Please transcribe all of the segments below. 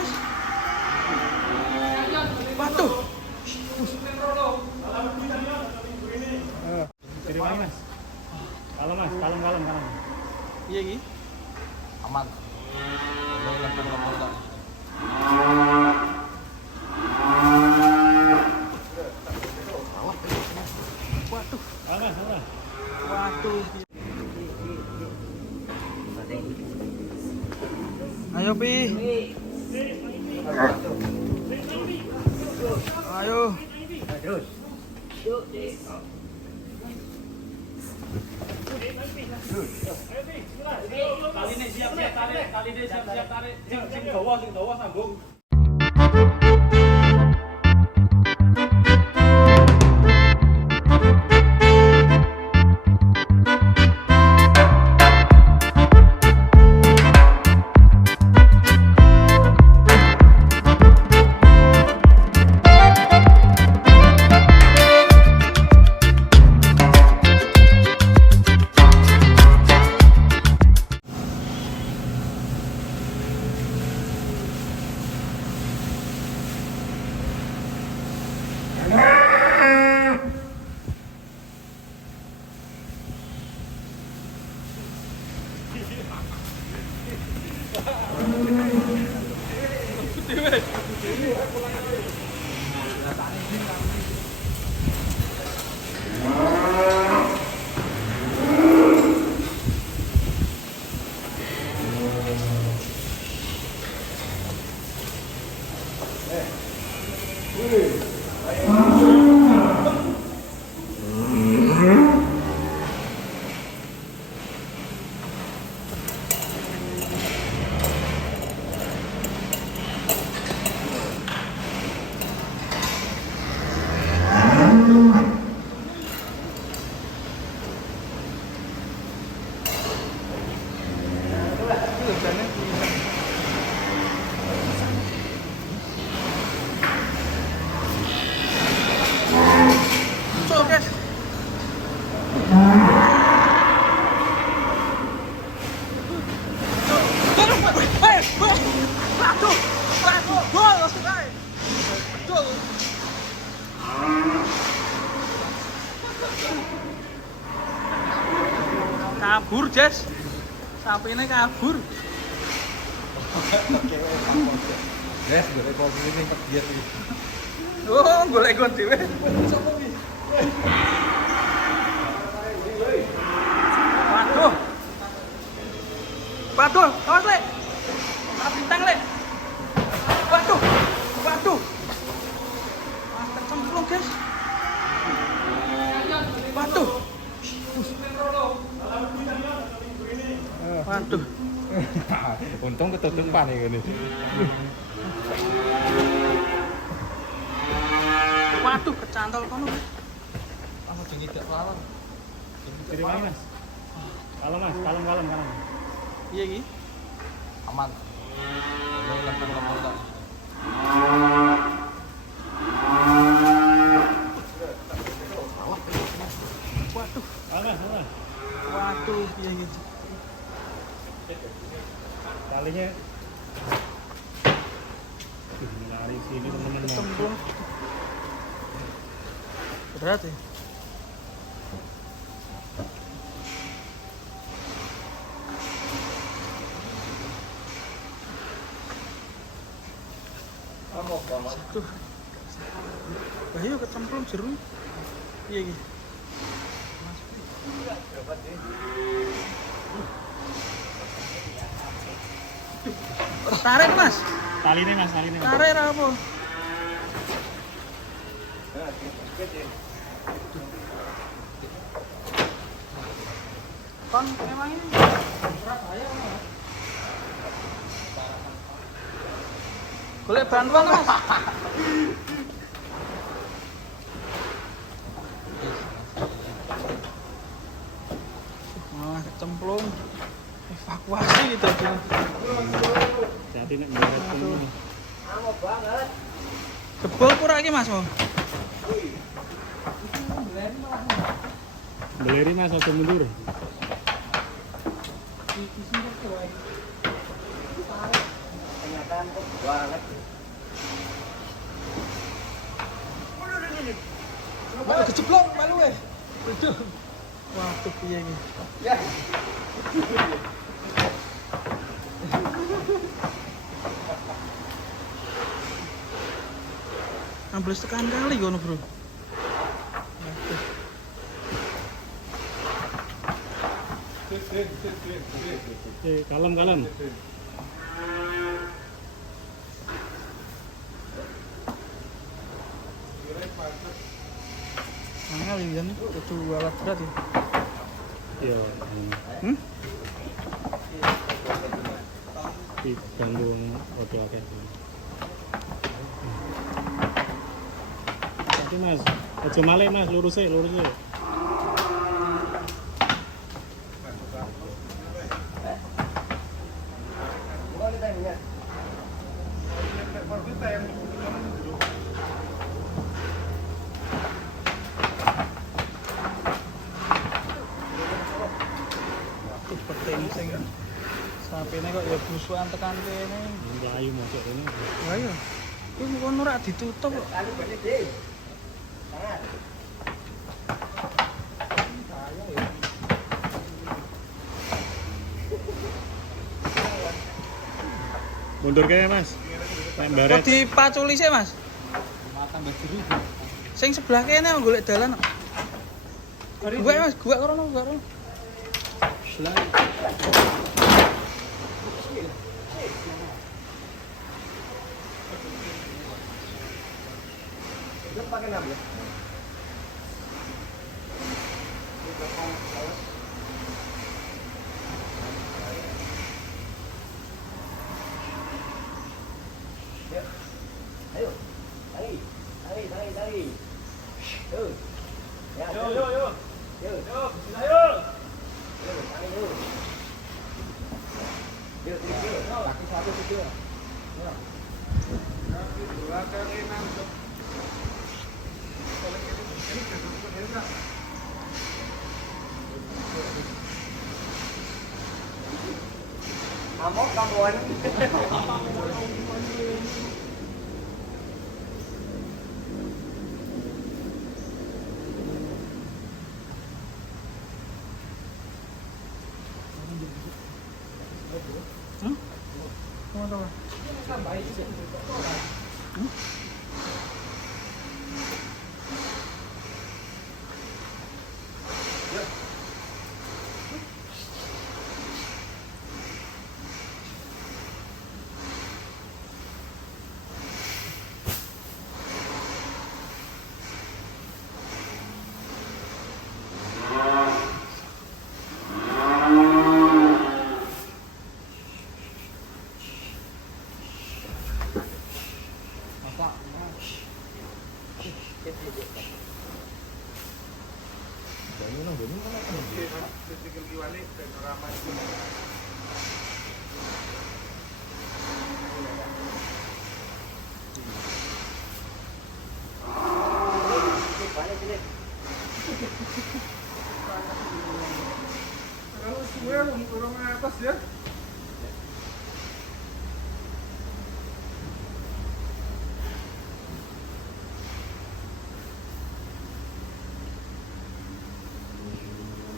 guys. Waduh. Kiri mana mas? Kalem mas, kalem. Iya ki. Aman. Waduh. Kalem mas. Waduh. Ayo Pi. Ayo. Tali ini siap tarik, sing dawa sambung. Kabur, Jess. Sapine kabur. Yes, golek kopi ini diet iki. Oh, golek kon dhewe. Waduh. Waduh, awas Lek. Bintang Lek. Waduh. Mantap cemplung, guys. Waduh. Waduh. Untung ketutupan ya ini. Waduh, kecantol kono. Kamu jengi gak lawan. Kiri mana mas? Kalem. Iya ki. Aman. Waduh. Kalem mas. Waduh, iya ki. Talinya. Lari sini teman-teman. Cemplung. Berat ya. Satu. Bahaya kecemplung jeru. Iya ki. Tarik mas. Taline mas. Tarik apa? Kon memang ini Surabaya mas. Golek bantuan mas. Malah kecemplung. Evakuasi gitu. Jadi nek meret ini. Jebol pura iki mas mau. Beleri mas aja mundur. Ternyata banget. Malah diceblok malu weh. Waduh piye iki? Ya. Ambles tekan kali ngono, Bro. Waduh. Kalem kalem. Angel ya nih, kudu alat berat ya. Iya. Hmm? Diganggu oke oke. Tapi Mas, aja malih Mas, lurus ae, lurus ae. Bukan kita ini ya. Penting sing sapene kok ya busukan tekan kene. Mlayu mosok ini. Wah iya. Kuwi ngono ora ditutup kok. Kali gede deh. Sangat. Mundur kene Mas. Nek Kok baret. dipaculi sih, Mas? Tambah jeru. Sing sebelah kene golek dalan. Gua Mas, gua kono, gua kono. Itu pakai nabla. Ya. Ayo. Lari. Lari, lari, lari. Yo. Ya, Yo yo yo. Yo. Yo, bismillah yo. Yo, lari yo. Yo, yo. Kaki satu itu. Yo. Kamu kamuan. Hmm? Ngono to. Kalau semua orang atas ya.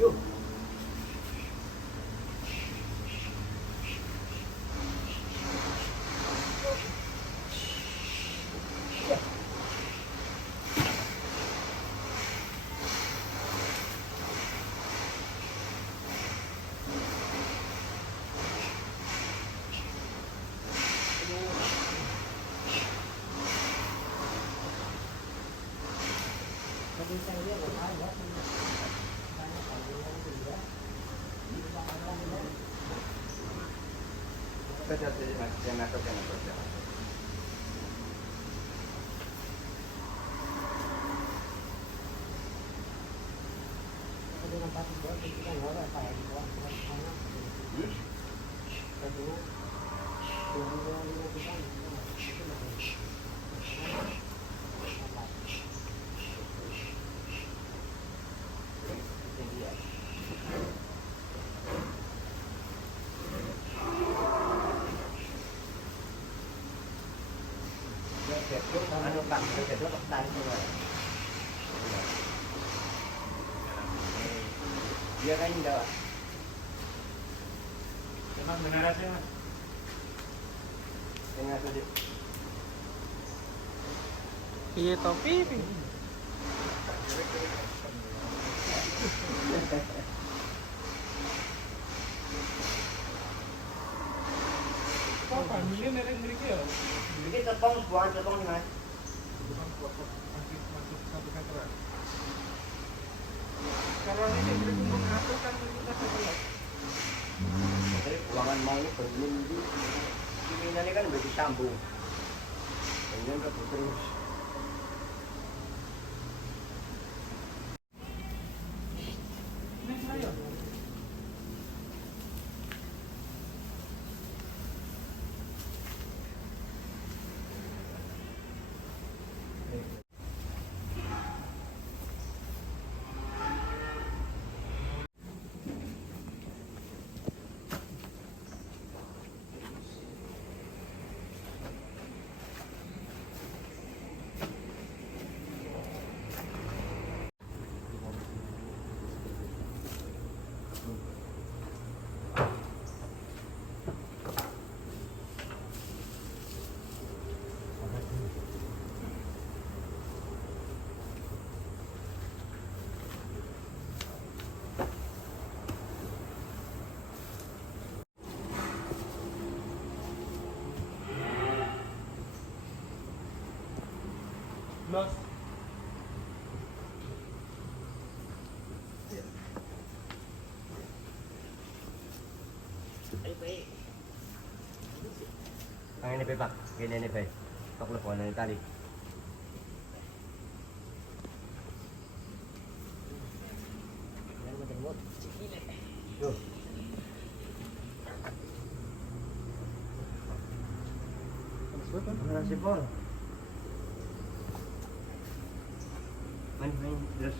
Yo. Jangan nakut. Anu Pak, itu tarik semua. Dia kan enggak. Memang benar sih mas. Tengah tadi. Piye to pi? Apa milih merek mereka ya? Ini tepung, buang tepung nih mas. Kalau ini berkumpul ngatur kan kita sebelah. Jadi pulangan mau ini berlin di kiminya ini kan udah disambung. Kemudian rebus terus. Ini saya. Los. Ang ini Pak, gini ini Pak. Pak leponan ini tadi. Tuh. Mana sipol? Main terus.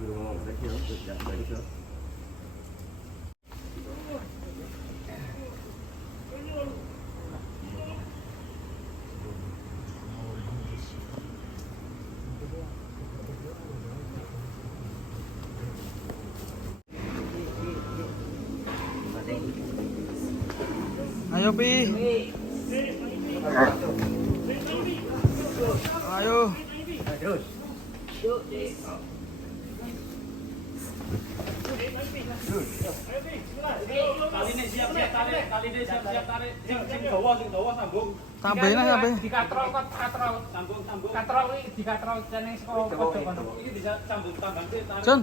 Belum ngomong lagi loh, sudah balik loh. Ayo pi. Ayo. Terus. Kali ini siap-siap tarik, kali ini siap-siap tarik. Sing dawa sambung. Tambahin lah sampai. Dikatrol kok katrol. Sambung. Katrol iki dikatrol jane saka pojok kono. Iki bisa sambung tambang sih tarik. Jon.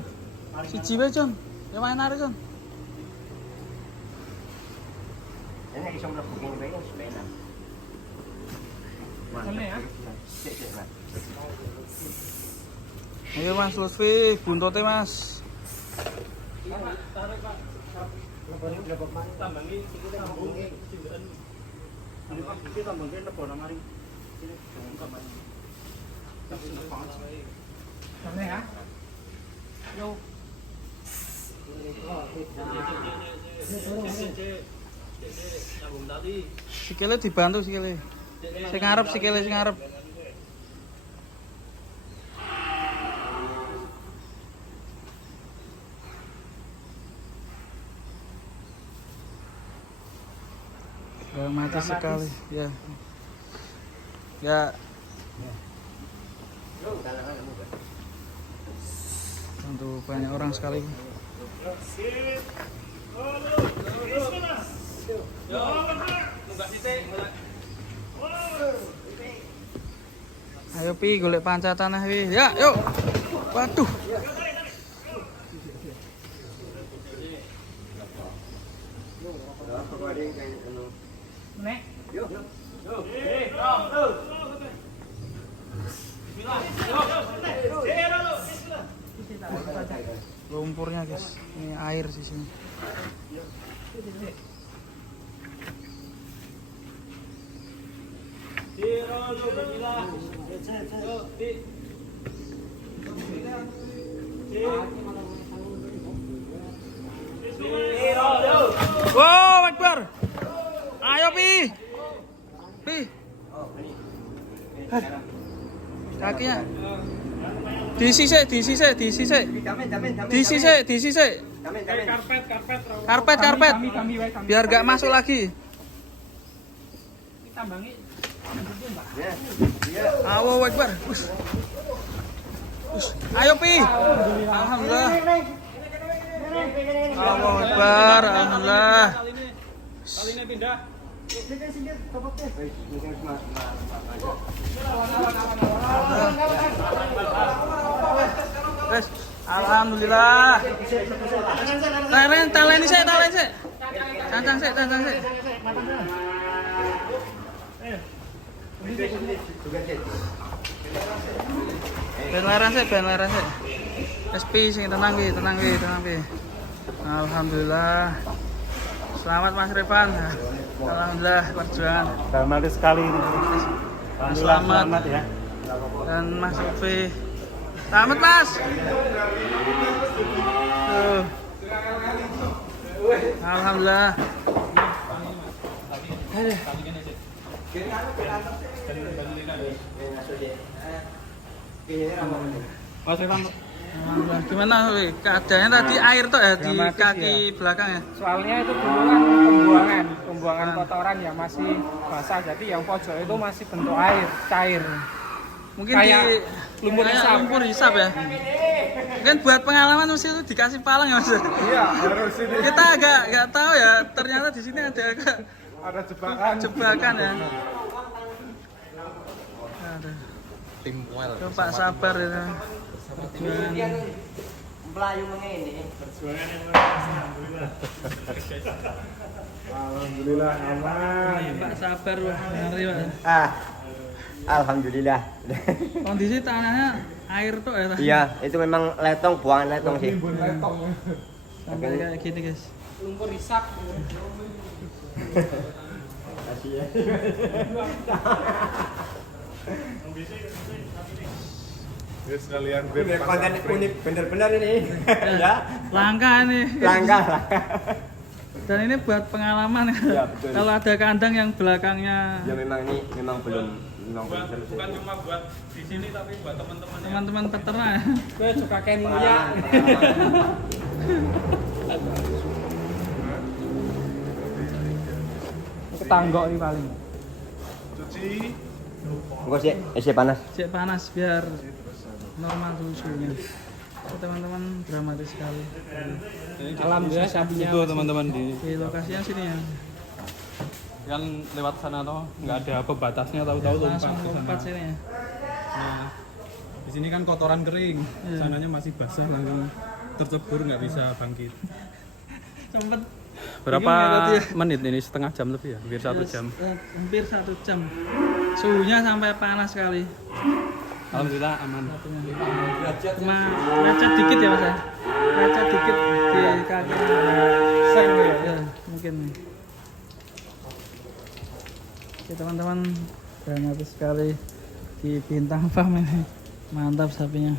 Siji wae Jon. Ya main narik Jon. Ini iso mlebu kene bae sepena. Kene ya. Sik Mas. Ayo Mas Lutfi, buntute Mas. Iya Pak, tarik Pak. Tambang iki sambung cindekan. Ini Pak, iki tambang kene lebono mari. Sini dongkap Mas. Kene ya. Yo. Sikile dibantu sikile. Sing ngarep sikile sing ngarep. Mati sekali, ya. Ya. Tentu banyak orang sekali. Ayo pi golek pancatan pi. Ya, yuk. Waduh. Nek. Yo. Lumpurnya guys. Ini air di sini. Wow, Akbar. Ayo pi. Pi. Kakinya. Diisi sik. Damen. Diisi sik. Damen. Karpet. Kami wae kami. Biar gak masuk lagi. Tambangi. Ya. Iya. Allahu Akbar. Ayo Pi. Alhamdulillah. Allahu Akbar. Alhamdulillah. Kalinya pindah. Guys, alhamdulillah. Taleni sik. Cancang sik. Ben laran sik. SP sing tenang ki. Alhamdulillah. Selamat Mas Revan. Alhamdulillah perjuangan. Selamat sekali ini. Selamat ya. Dan Mas Ufi. Selamat Mas. Tuh. Alhamdulillah. Mas Revan, Alhamdulillah. Gimana Ufi? Keadaannya tadi air tuh ya di Dramatis kaki ya. belakang ya? soalnya itu dulu kan pembuangan kotoran ya masih basah, jadi yang pojok itu masih bentuk air, cair. Mungkin Kayak di lumpur kayak hisap. lumpur hisap ya. Mungkin buat pengalaman mesti itu dikasih palang ya Mas. Iya, harus ini. Kita agak tahu ya, ternyata di sini ada Ada jebakan ya. Aduh. Tim well. Coba sabar ya. Perjuangan. Melayu mengene. Alhamdulillah aman. Pak sabar Pak. Ngeri Pak. Alhamdulillah. Kondisi tanahnya air tuh ya. Iya, itu memang buangan letong sih. Sampai kayak gini guys. Lumpur hisap. Ya sekalian Konten unik bener-bener ini. Ya. Langka nih. Langka. Dan ini buat pengalaman ya. Iya, betul. Kalau ada kandang yang belakangnya Ya memang ini belum selesai. Bukan cuma buat di sini tapi buat teman-teman yang teman-teman peternak ya. gue suka Kenya. Ketanggok ini paling. cuci. Enggak sih, panas. Cek panas biar normal dulu suhunya. Oh, teman-teman dramatis sekali. Alhamdulillah sapinya Itu teman-teman di Di lokasinya sini ya. yang lewat sana toh nggak ada pembatasnya, tahu-tahu Langsung lompat ke sana. lompat sini ya. Nah, di sini kan kotoran kering, Iya. sananya masih basah, langsung tercebur nggak bisa bangkit. Sempet Berapa bingung ya tadi ya. menit ini? Setengah jam lebih ya? Hampir 1 Yes, jam. hampir 1 jam. Suhunya sampai panas sekali. Alhamdulillah aman. Cuma lecet dikit ya Mas ya. Lecet dikit di kaki. seng ya. Ya, mungkin. Oke teman-teman, dramatis sekali di Bintang Farm ini. Mantap sapinya.